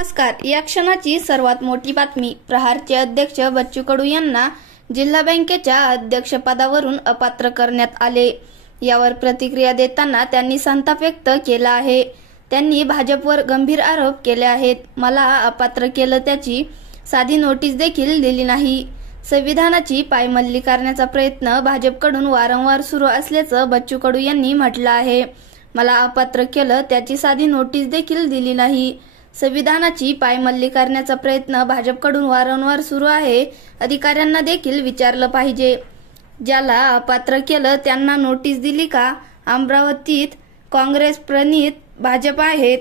नमस्कार. या क्षणाची सर्वात मोठी बातमी. प्रहारचे अध्यक्ष बच्चू कडू यांना जिल्हा बँकेच्या अध्यक्षपदावरून अपात्र करण्यात आले. यावर प्रतिक्रिया देताना त्यांनी संताप व्यक्त केला आहे. त्यांनी भाजपवर गंभीर आरोप केले आहेत. मला अपात्र केलं, त्याची साधी नोटीस देखील दिली नाही. संविधानाची पायमल्ली करण्याचा प्रयत्न भाजपकडून वारंवार सुरू असल्याचं बच्चू कडू यांनी म्हटलं आहे. मला अपात्र केलं, त्याची साधी नोटीस देखील दिली नाही. संविधानाची पायमल्ली करण्याचा प्रयत्न भाजपकडून वारंवार सुरू आहे. अधिकाऱ्यांना देखील विचारलं पाहिजे. ज्याला अपात्र केलं त्यांना नोटीस दिली का? अमरावतीत काँग्रेस प्रणित भाजप आहेत.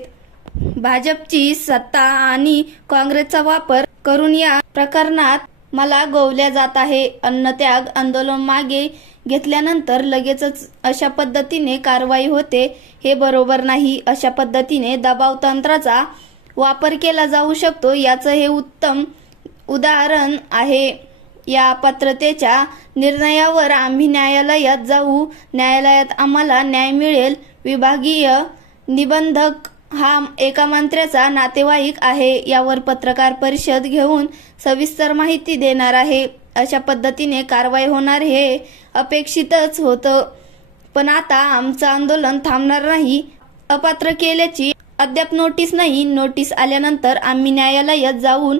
भाजपची सत्ता आणि काँग्रेसचा वापर करून या प्रकरणात मला गोवल्या जात आहे. अन्नत्याग आंदोलन मागे घेतल्यानंतर लगेचच अशा पद्धतीने कारवाई होते, हे बरोबर नाही. अशा पद्धतीने दबाव तंत्राचा वापर केला जाऊ शकतो, याचं हे उत्तम उदाहरण आहे. या अपात्रतेच्या निर्णयावर आम्ही न्यायालयात जाऊ. न्यायालयात आम्हाला न्याय मिळेल. विभागीय निबंधक हा एका मंत्र्याचा नातेवाईक आहे. यावर पत्रकार परिषद घेऊन सविस्तर माहिती देणार आहे. अशा पद्धतीने कारवाई होणार हे अपेक्षितच होतं. पण आता आमचं आंदोलन थांबणार नाही. अपात्र केल्याची अद्याप नोटीस नाही. नोटीस आल्यानंतर आम्ही न्यायालयात जाऊन,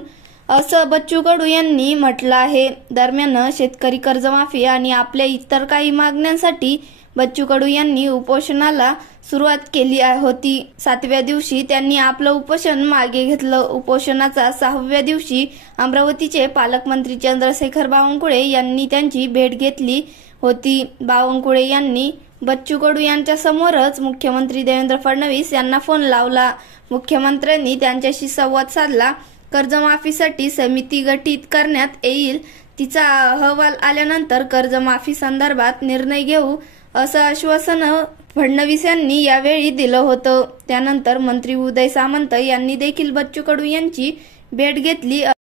असं बच्चू कडू यांनी म्हटलं आहे. दरम्यान शेतकरी कर्जमाफी आणि आपल्या इतर काही मागण्यांसाठी बच्चू कडू यांनी उपोषणाला सुरुवात केली होती. 7व्या दिवशी त्यांनी आपलं उपोषण मागे घेतलं. उपोषणाचा 6व्या दिवशी अमरावतीचे पालकमंत्री चंद्रशेखर बावनकुळे यांनी त्यांची भेट घेतली होती. बावनकुळे यांनी बच्चू कडू यांच्या समोरच मुख्यमंत्री देवेंद्र फडणवीस यांना फोन लावला. मुख्यमंत्र्यांनी त्यांच्याशी संवाद साधला. कर्जमाफीसाठी समिती गठीत करण्यात येईल. तिचा अहवाल आल्यानंतर कर्जमाफी संदर्भात निर्णय घेऊ, असं आश्वासन फडणवीस यांनी यावेळी दिलं होतं. त्यानंतर मंत्री उदय सामंत यांनी देखील बच्चू कडू यांची भेट घेतली.